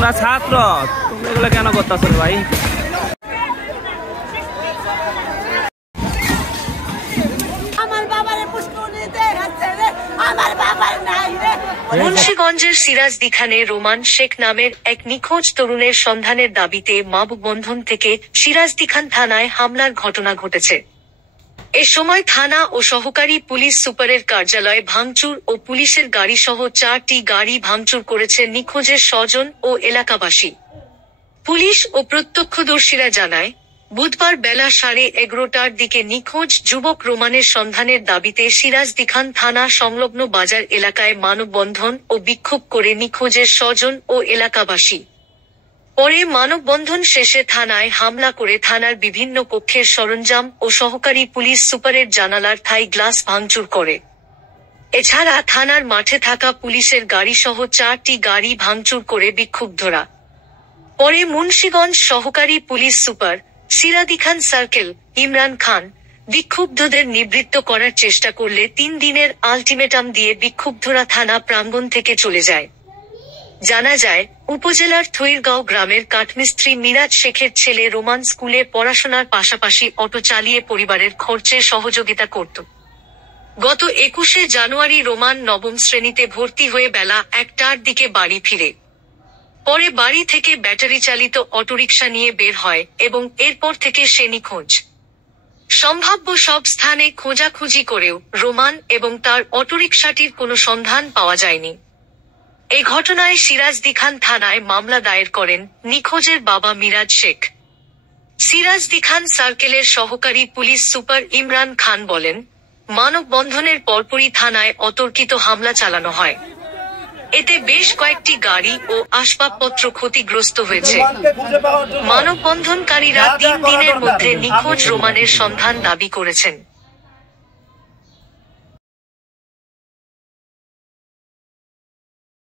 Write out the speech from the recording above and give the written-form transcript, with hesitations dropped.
তোমরা ছাত্র, তোমরা এগুলো কেন করতেছো ভাই? মুন্সিগঞ্জের সিরাজদি খানে রোমান শেখ নামের এক নিখোঁজ তরুণের সন্ধানের দাবিতে মানববন্ধন থেকে সিরাজদি খান থানায় হামলার ঘটনা ঘটেছে। এ সময় থানা ও সহকারী পুলিশ সুপারের কার্যালয় ভাঙচুর ও পুলিশের গাড়িসহ 4টি গাড়ি ভাঙচুর করেছে নিখোঁজের স্বজন ও এলাকাবাসী। পুলিশ ও প্রত্যক্ষদর্শীরা জানায়, বুধবার বেলা 11:30টার দিকে নিখোঁজ যুবক রোমানের সন্ধানের দাবিতে সিরাজদি খান থানা সংলগ্ন বাজার এলাকায় মানববন্ধন ও বিক্ষোভ করে নিখোঁজের স্বজন ও এলাকাবাসী। পরে মানববন্ধন শেষে থানায় হামলা করে থানার বিভিন্ন কক্ষের সরঞ্জাম ও সহকারী পুলিশ সুপারের জানালার থাই গ্লাস ভাঙচুর করে। এছাড়া থানার মাঠে থাকা পুলিশের গাড়িসহ 4টি গাড়ি ভাঙচুর করে বিক্ষুব্ধরা। পরে মুন্সিগঞ্জ সহকারী পুলিশ সুপার সিরাজদি খান সার্কেল ইমরান খান বিক্ষুব্ধদের নিবৃত্ত করার চেষ্টা করলে 3 দিনের আলটিমেটাম দিয়ে বিক্ষুব্ধরা থানা প্রাঙ্গণ থেকে চলে যায়। জানা যায়, উপজেলার থইরগাঁও গ্রামের কাঠমিস্ত্রি মিরাজ শেখের ছেলে রোমান স্কুলে পড়াশোনার পাশাপাশি অটো চালিয়ে পরিবারের খরচে সহযোগিতা করত। গত 21শে জানুয়ারি রোমান 9ম শ্রেণীতে ভর্তি হয়ে বেলা 1টার দিকে বাড়ি ফিরে। পরে বাড়ি থেকে ব্যাটারি চালিত অটোরিকশা নিয়ে বের হয় এবং এরপর থেকে সে নিখোঁজ। সম্ভাব্য সব স্থানে খোঁজাখুঁজি করেও রোমান এবং তার অটোরিকশাটির কোনো সন্ধান পাওয়া যায়নি। এই ঘটনায় সিরাজদি খান থানায় মামলা দায়ের করেন নিখোঁজের বাবা মিরাজ শেখ। সিরাজদি খান সার্কেলের সহকারী পুলিশ সুপার ইমরান খান বলেন, মানববন্ধনের পরপরই থানায় অতর্কিত হামলা চালানো হয়। এতে বেশ কয়েকটি গাড়ি ও আসবাবপত্র ক্ষতিগ্রস্ত হয়েছে। মানববন্ধনকারীরা 3 দিনের মধ্যে নিখোঁজ রোমানের সন্ধান দাবি করেছেন।